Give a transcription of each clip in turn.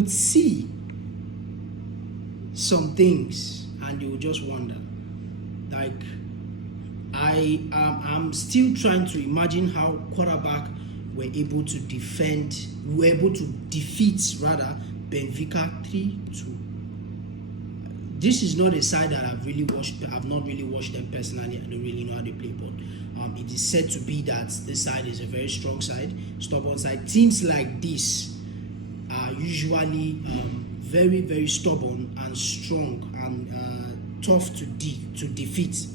would see some things and you would just wonder. Like, I'm still trying to imagine how quarterback were able to defeat Benfica 3-2. This is not a side that I've not really watched them personally. I don't really know how they play, but it is said to be that this side is a very strong side, stubborn side. Teams like this are usually very, very stubborn and strong and tough to defeat.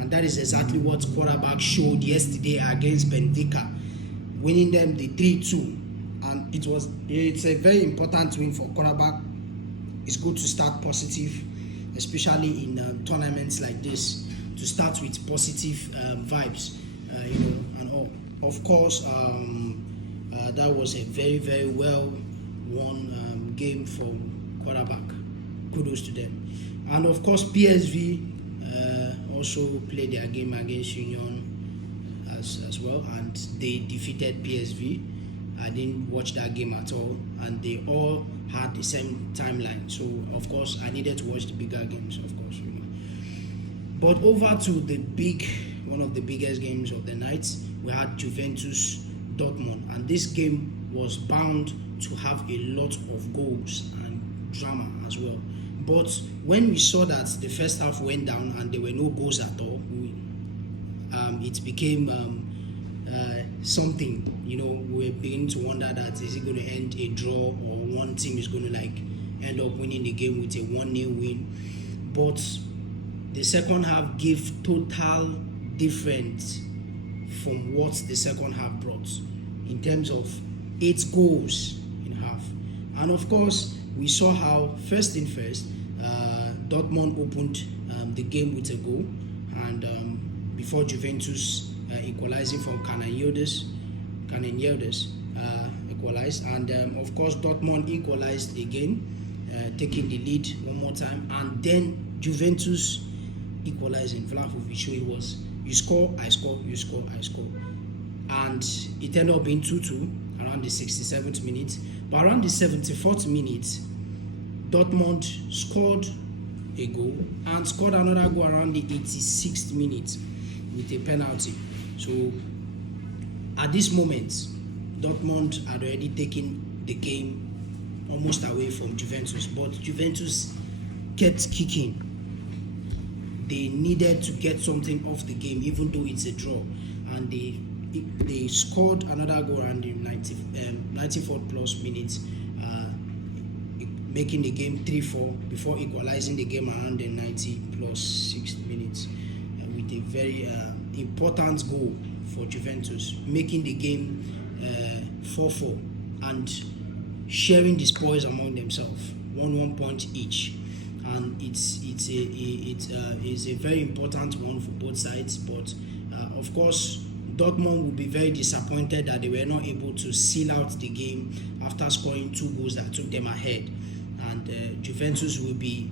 And that is exactly what quarterback showed yesterday against Benfica, winning them the 3-2. And it's a very important win for quarterback. It's good to start positive, especially in tournaments like this, to start with positive vibes, and all. Of course, that was a very, very well won game for quarterback. Kudos to them. And of course, PSV also played their game against Union as well, and they defeated PSV. I didn't watch that game at all, and they all had the same timeline. So of course, I needed to watch the bigger games, of course. But over to one of the biggest games of the night, we had Juventus Dortmund, and this game was bound to have a lot of goals and drama as well. But when we saw that the first half went down and there were no goals at all, it became something. We're beginning to wonder that is it going to end a draw, or one team is going to end up winning the game with a 1-0 win. But the second half gave total different from what the second half brought in terms of 8 goals in half. And of course, we saw how first, Dortmund opened the game with a goal, and before Juventus equalizing from Kenan Yildiz equalized, and of course Dortmund equalized again, taking the lead one more time, and then Juventus equalizing. Vlahovic, so it was you score, I score, you score, I score, and it ended up being 2-2 around the 67th minute. But around the 74th minute, Dortmund scored a goal and scored another goal around the 86th minute with a penalty. So at this moment, Dortmund had already taken the game almost away from Juventus, but Juventus kept kicking. They needed to get something off the game, even though it's a draw, and they scored another goal around the 94th plus minutes, making the game 3-4 before equalizing the game around the 90 plus 6 minutes with a very important goal for Juventus, making the game 4-4 and sharing the spoils among themselves, 1 point each. And it's a very important one for both sides. But of course, Dortmund will be very disappointed that they were not able to seal out the game after scoring 2 goals that took them ahead. And Juventus will be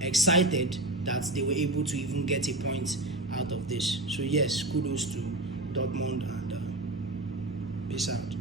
excited that they were able to even get a point out of this. So yes, kudos to Dortmund, and peace out.